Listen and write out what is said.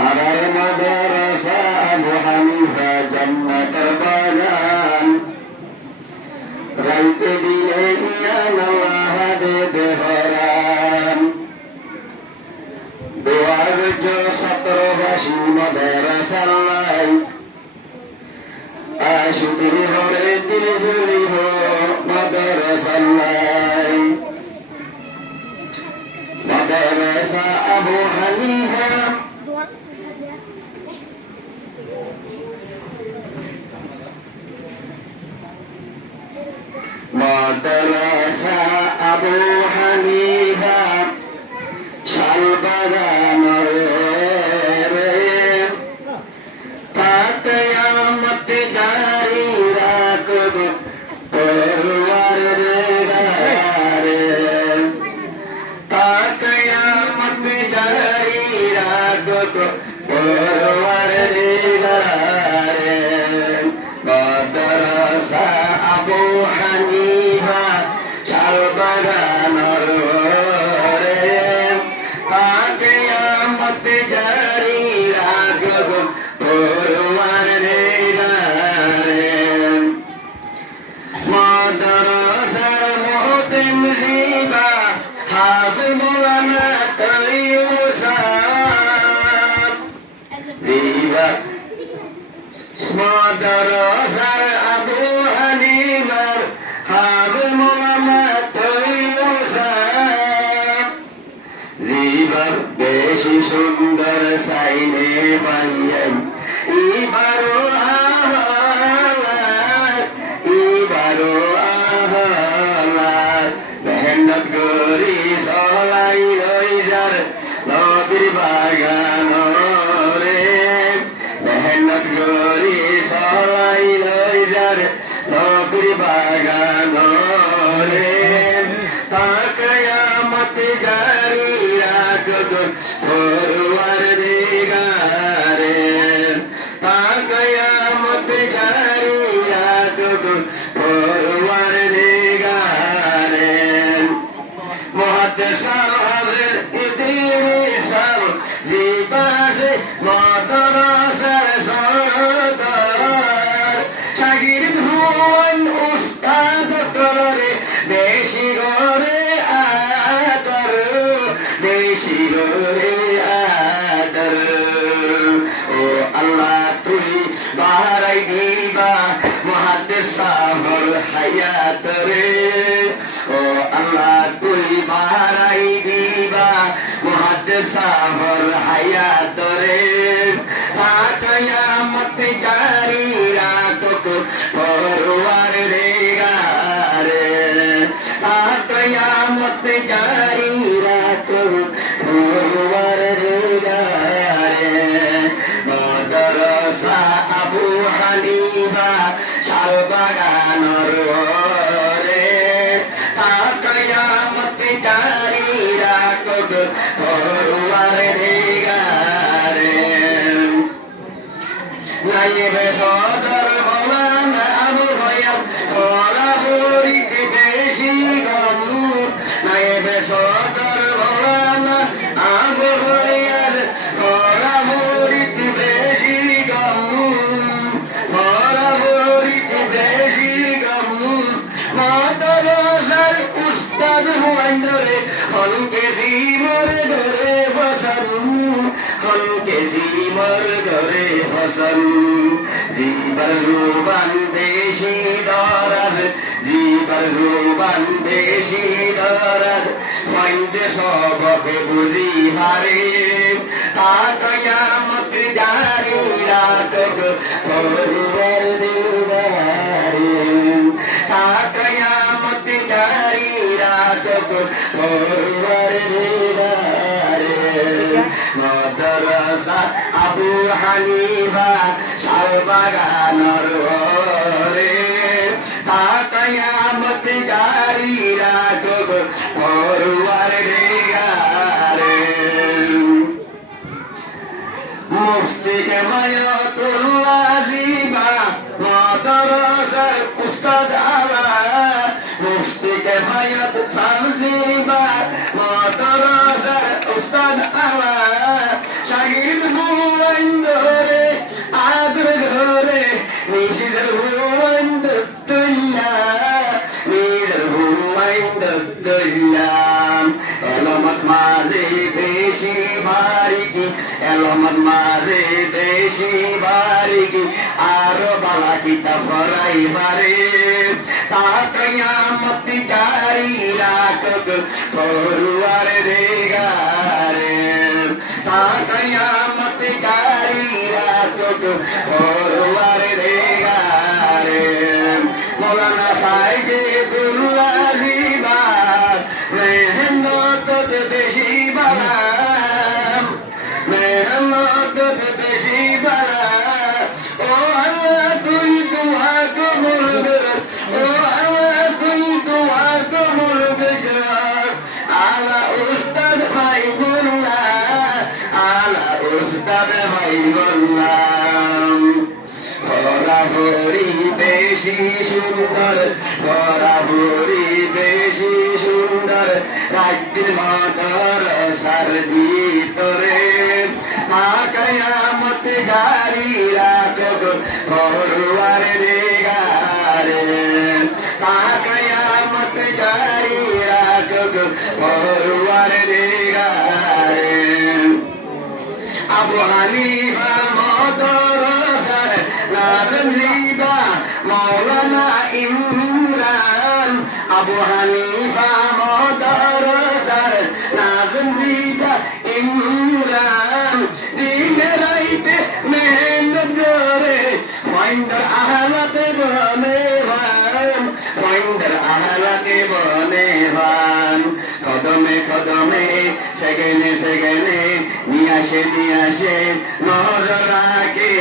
আমার মাদ্রাসা আবু হানিফা জান্নাতের বাগান রাইতে দিনে ইয়ান ওয়াহাদে দেহরান দুয়ার জো সত্রবাসী মাদ্রাসাল্লাই আশুতির হরে দিল জুলি হো মাদ্রাসাল্লাই মাদ্রাসা আবু হানিফা মাদ্রাসা আবু হানিফা শালবাগান রে কিয়ামত জারি রাখব পরওয়ার রে কিয়ামত জারি রাখব পরওয়ার রে মাদ্রাসা আবু হানিফা শালবাগান রে কিয়ামত জারি রাখব পরওয়ার রে মাদ্রাসার মুহতামিম জিবা হাফিজ মাওলানা তৈয়ুব জিবা মাদ্রাসার আবু হানিফার হাফিজ মাওলানা তৈয়ুব জিবার বেশি সুন্দর সাইনে পাইয়াই ইবারো মেহনত করি সলাই রইজার নবীর বাগান রে মেহনত করি সলাই রইজার নবীর বাগান রে কিয়ামত জারি রাখব পরওয়ার দিগারে কিয়ামত জারি রাখব পরওয়ার দিগারে মুহাদ্দিস সাহেব ইদ্রিস জিবাসে মাদ্রাসার সরদার শাগির্দ হুন উস্তাদ করে বেশি করে আদর বেশি করে আদর ও আল্লাহ তুই বাহারাই দিবা মুহাদ্দিস সাহেব হায়াত রে ও আল্লাহ তুই বাহারাই দিবা মুহাদ্দিস সাহেব হায়াত রে কিয়ামত জারি রাখব পরওয়ার দিগারে কিয়ামত জারি রাখব পরওয়ার দিগারে মাদ্রাসা আবু হানিফা শালবাগান রে কিয়ামত জারি রাখব পরওয়ার দিগারে নাইবে সদর মাওলানা আবু হায়াত বরাবরিতে বেশি গম নাইবে সদর মাওলানা আবু হায়াত বরাবরিতে বেশি গম বরাবরিতে বেশি গম মাদ্রাসার উস্তাদ হুয়াইন্দরে হনকে সিমর ধরে বসন হনকে সিমর ধরে বসন জিবার জুবান বেশি দরাজ জিবার জুবান বেশি দরাজ মাইন্দে সবকে বুঝি হারে কিয়ামত জারি রাখব পরওয়ার দিগারে কিয়ামত জারি রাখব পরওয়ার দিগারে মাদ্রাসা আবু হানিফা শালবাগান রে কিয়ামত জারি রাখব পরওয়ার দিগারে মুফতি কেমায়াতুল্লাহ জিবা মাদ্রাসার উস্তাদ আলা মুফতি কেমায়াত সামজি দুল্লাম এলমত মাঝে বেশি বারিকি এলমত মাঝে বেশি বারিকি আরো বালা কিতা ফরাইবারে তা কিয়ামত জারি রাখক পরওয়ার দেগারে তা কিয়ামত জারি রাখক পরওয়ার দেগারে মৌলানা সাইদুল্লাহ জিবার মেহনত বেশি বালা মেহনত বেশি বালা ও আল্লাহ তুই দোয়া কবুল কর ও আল্লাহ তুই দোয়া কবুল কর আলা উস্তাদ ভাই বললাম আলা উস্তাদ ভাই বললাম বরাবরি বেশি সুন্দর বরাবরি বেশি সুন্দর রাজ্যের মাতার সার ভিতরে মা কিয়ামত জারি রাখক পরওয়ার দেগারে মা কিয়ামত জারি রাখক পরওয়ার দেগারে আবু হানিফা মাদ্রাসার নাজম লিবা মাওলানা ইমরান আবু হানিফা মাদ্রাসার নাজম লিবা ইমরান দিনে রাইতে মেহনত করে মাইন্দার আহলাতে বনে ভান মাইন্দার আহলাতে বনে ভান কদমে কদমে সেকেন্ডে সেকেন্ডে নিয়ে আসে নজর রাখে